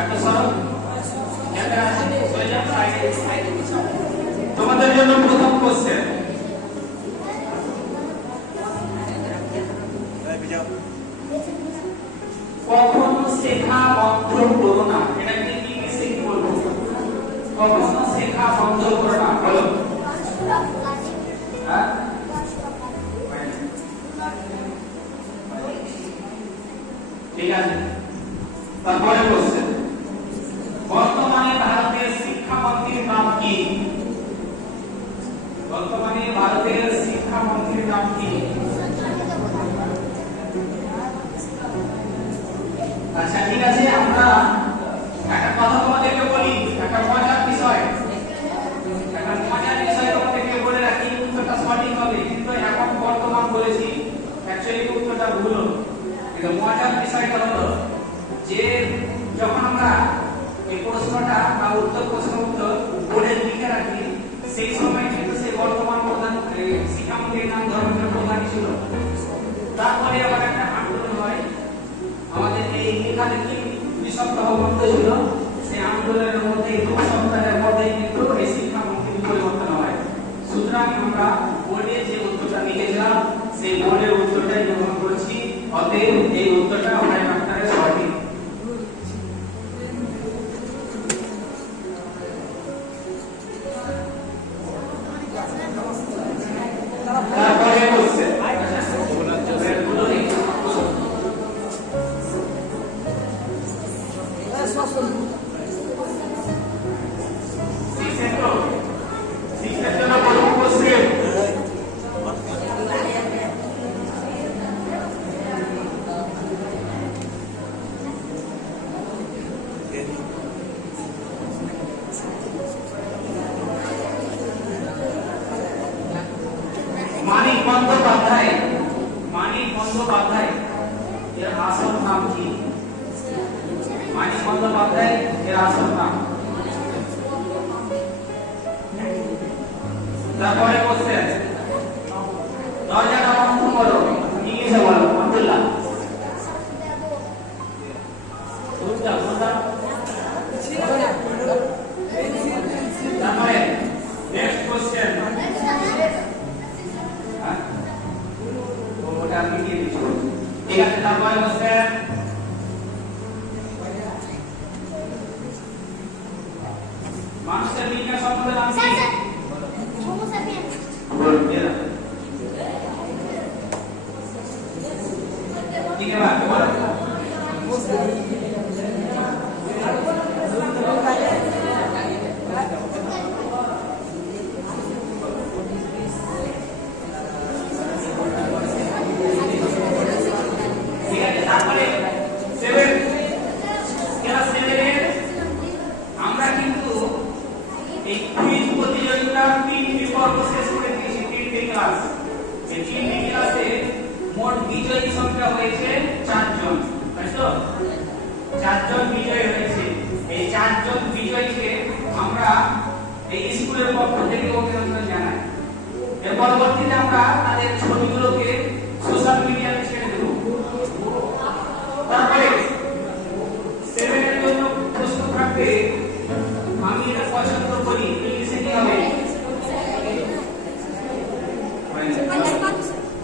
একটা সরব তোমাদের জন্য প্রথম কোশ্চেন, কখনো শেখা বন্ধ করো না। এটা কি ইংলিশে কি বলবো? কখনো শেখা বন্ধ করো না, বলো। হ্যাঁ, ঠিক আছে। তারপরে কোশ্চেন, বর্তমানে ভারতের শিক্ষামন্ত্রীর নাম কি? বর্তমানে ভারতের শিক্ষামন্ত্রীর নাম কি? আচ্ছা, ঠিক আছে। আমরা একটা কথা তোমাদেরকে বলি, একটা মজার বিষয় তোমাদেরকে বলে রাখি। উত্তরটা সঠিক হবে, কিন্তু এখন বর্তমান বলেছি, অ্যাকচুয়ালি উত্তরটা ভুল হলো। কিন্তু মজার বিষয়টা হলো যে যখন আমরা এই প্রশ্নটা বা উত্তর বোর্ডে লিখে রাখি, সেই সময় কিন্তু সেই বর্তমান প্রধান শিক্ষামন্ত্রীর নাম ধর্মেন্দ্র প্রধান ছিল। তারপরে আবার একটা আন্দোলন হয়, আমাদের এই লেখালেখি 2 সপ্তাহ বন্ধ ছিল। সেই আন্দোলনের মধ্যে 2 সপ্তাহের মধ্যেই কিন্তু এই শিক্ষামন্ত্রী পরিবর্তন হয়। সুতরাং আমরা বোর্ডে যে উত্তরটা লিখেছিলাম সেই বোর্ডের উত্তরটাই গ্রহণ করছি। অতএব এই উত্তরটা আমাদের ডাক্তারের সঠিক। তারপরে বলছে মানিক বন্দ্যোপাধ্যায় এর আসল নাম কি? মানিক বন্দ্যোপাধ্যায় এর আসল নাম। তারপরে কোশ্চেন, দরজাটা বন্ধ করো, ইংলিশে বলো। আব্দুল্লাহ তারপরে নেক্সট কোশ্চেন, ওটা আমি দিয়ে দিচ্ছি, ঠিক আছে। তারপরে কোশ্চেন, মানুষের বিজ্ঞান সম্বন্ধে নাম কি? Homo sapiens. বল দিয়া ঠিক আছে, বল। আমরা কিন্তু এই কুইজ প্রতিযোগিতা 3টি পর্ব শেষ করে দিয়েছি, 3টি ক্লাস। এই 3টি ক্লাসে মোট বিজয়ী সংখ্যা হয়েছে 4 জন, তাই তো? 4 জন বিজয়ী হয়েছে। এই 4 জন বিজয়ীকে আমরা এই স্কুলের পক্ষ থেকে অভিনন্দন জানাই। এর পরবর্তীতে আমরা তাদের ছবিগুলোকে সোশ্যাল মিডিয়াতে ছেড়ে দেব। তারপরে 7 এর জন্য প্রস্তুত থাকবে। আমি এটা পছন্দ করি, ইংলিশে কি হবে?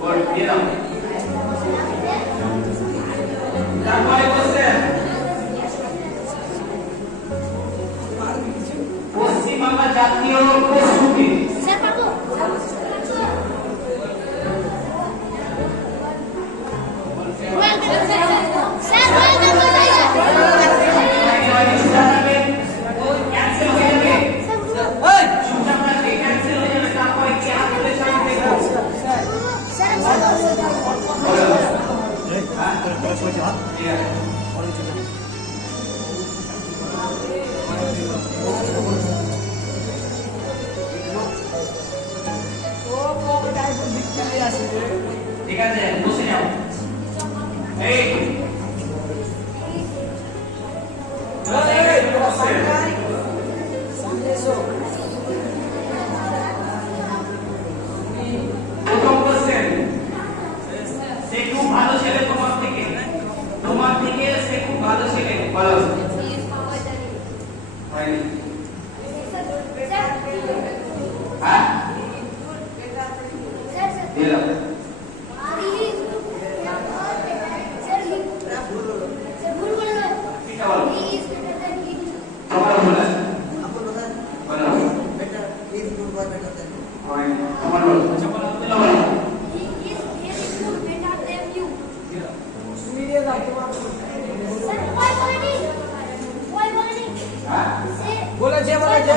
বল দিয়ে দাও। তারপরে কোশ্চেন, পশ্চিমবাংলা জাতীয় পশু কি? স্যার পাবো। বলে বলো তোমার বলো আচ্ছা বলো আব্দুল্লাহ বলো बोला जय भाषा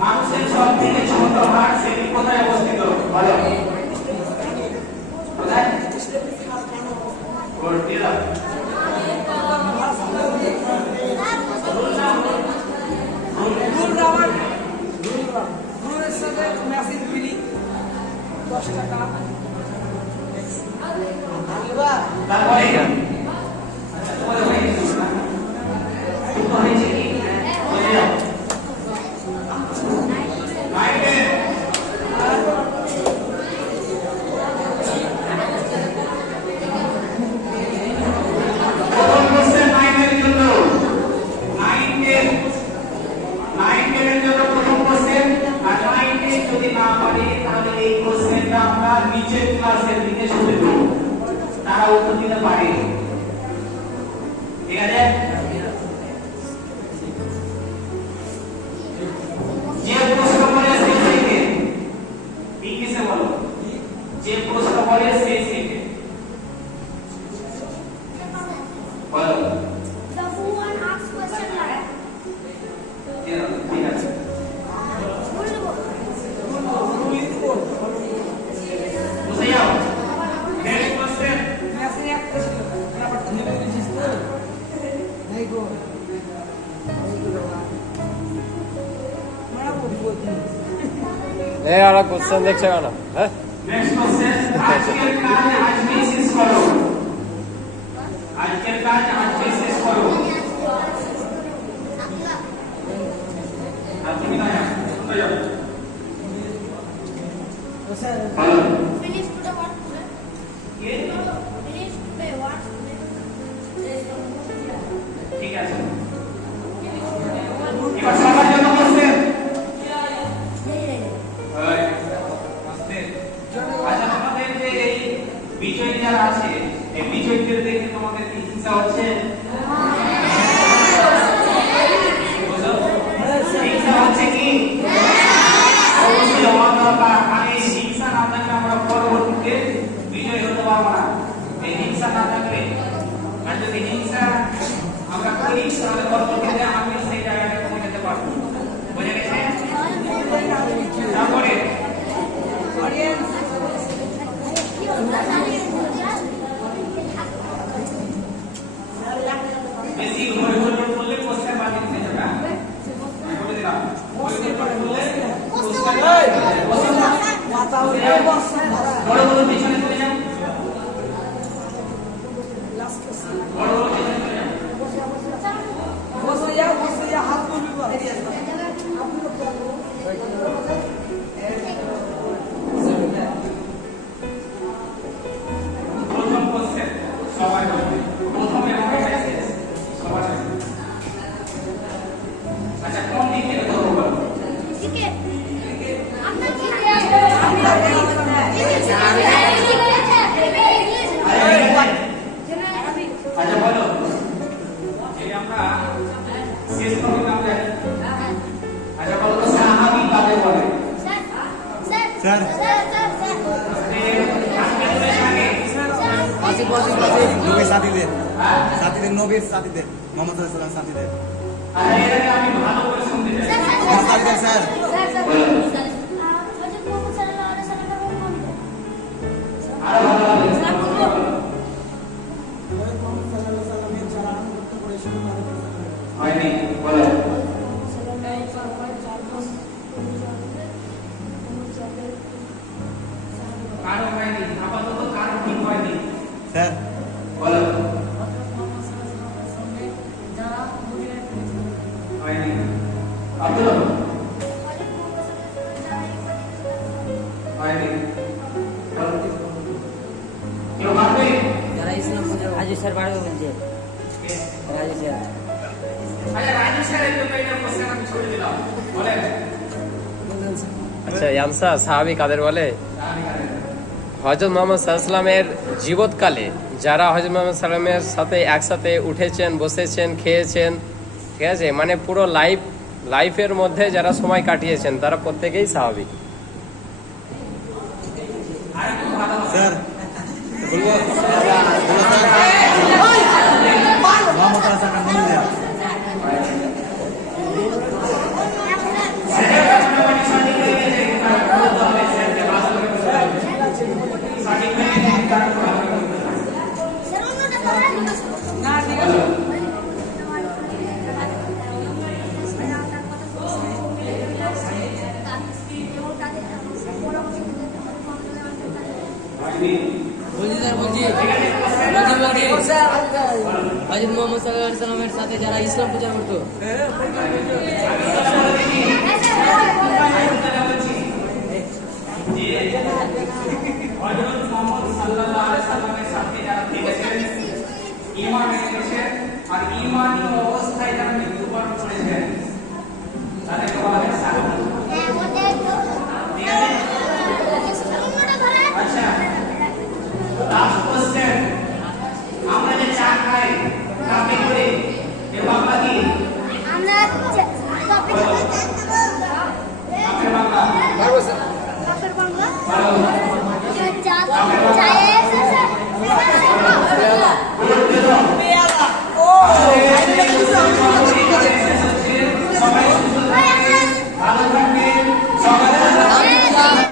মানুষের সবথেকে ছোট হাড় সেটি কোথায় অবস্থিত বলো কোথায় কোর্টিলা মেসেজ বিলি 10 টাকা তারপরে আচ্ছা তোমাদের হয়ে গেছে না তো হয়েছে কি বলে যাও মাইকে প্রথম কোশ্চেন নাইনের জন্য নাইনের জন্য প্রথম কোশ্চেন আর নাইনে যদি না পারে তাহলে এই কোশ্চেনটা আমরা নিচের ক্লাসের দিকে শুনে দেব তারা উত্তর দিতে পারে ঠিক আছে যে প্রশ্ন করে সেই শেখে ইংলিশে বলো যে প্রশ্ন করে সেই শেখে বলো The who one asks question like ঠিক আছে বুঝে যাও নেক্সট কোশ্চেন মেসেজ একটা ছিল আবার তুমি রেজিস্টার নাই গো মারা বলছি এ আলা কোশ্চেন দেখছ না হ্যাঁ নেক্সট কোশ্চেন আজকের কাজ আজকেই শেষ করো আজকের কাজ আজকেই শেষ করো আর তুমি না যাও স্যার বলো finish today what today? কি Finish today what today? ঠিক আছে এবার সবার জন্য কোশ্চেন আচ্ছা তোমাদের যে এই বিজয়ী যারা আছে এই বিজয়ীদের দেখে তোমাদের কি হিংসা হচ্ছে বুঝলো? হিংসা হচ্ছে কি অবশ্যই হওয়া দরকার আর এই হিংসা না থাকলে আমরা পরবর্তীতে বিজয়ী হতে পারবো না এই হিংসা না থাকলে আর যদি হিংসা আমরা করি তাহলে পরবর্তীতে আমি সেই জায়গায় পৌঁছে যেতে পারবো বুঝে গেছে তারপরে অডিয়েন্স বেশি হইহুল্লোড় করলে কোশ্চেন বাদ দিতে যাবে বলে দিলাম হইহুল্লোড় করলে মাথা উঠে বসে বড় বড় পিছনে চলে যাও লাস্ট কোশ্চেন বড় বড় পিছনে চলে যাও বসে যাও হাত তুলবি বল প্রথম কোশ্চেন সবাই বলবে প্রথম এবং এটা শেষ সবার জন্য আচ্ছা কোন দিক থেকে ধরবো বলো Ticket. আপনার কি আচ্ছা বলো এই আমরা শেষ কবে নাম জানি আচ্ছা বলো তো সাহাবী কাকে বলে স্যার নবীর সাথীদের নবীর সাথীদের মোহাম্মদ সাল্লাল্লাহু আলাইহি ওয়াসাল্লাম সাথীদের আর এর আগে আমি ভালো করে শুনতে চাই সাথীদের স্যার আরো ভালো হবে হয়নি বলো কারো হয়নি আপাতত কারো ঠিক হয়নি স্যার বলো হয়নি আব্দুল হয়নি কেউ পারবে যারা ইসলাম পূজা আজি স্যার বাড়বে বলছে আচ্ছা রাজু স্যারের জন্য এটা কোশ্চেন আমি ছুড়ে দিলাম বলেন আচ্ছা আনসার সাহাবী কাদের বলে? হযরত মুহাম্মদ সাল্লাল্লাহু আলাইহি সাল্লামের জীবৎকালে যারা হযরত মুহাম্মদ সাল্লাল্লাহু আলাইহি সাল্লামের সাথে একসাথে উঠেছেন, বসেছেন, খেয়েছেন, ঠিক আছে, মানে পুরো লাইফের মধ্যে যারা সময় কাটিয়েছেন তারা প্রত্যেকেই সাহাবী। স্যার বলবো মোহাম্মদ হাসান মমিনুল স্যার অন্যটা করেন না ঠিক আছে বলছি স্যার বলছি হযরত মুহাম্মদ সাল্লাল্লাহু আলাইহি সাল্লামের সাথে যারা ইসলাম পূজা করতো হযরত মুহাম্মদ সাল্লাল্লাহু আলাইহি সাল্লামের সাথে যারা থেকেছেন, ঈমান এনেছেন আর ঈমানী অবস্থায় যারা মৃত্যুবরণ করেছেন তাদেরকে বলা হয় সাহাবী। ঠিক আছে? আচ্ছা লাস্ট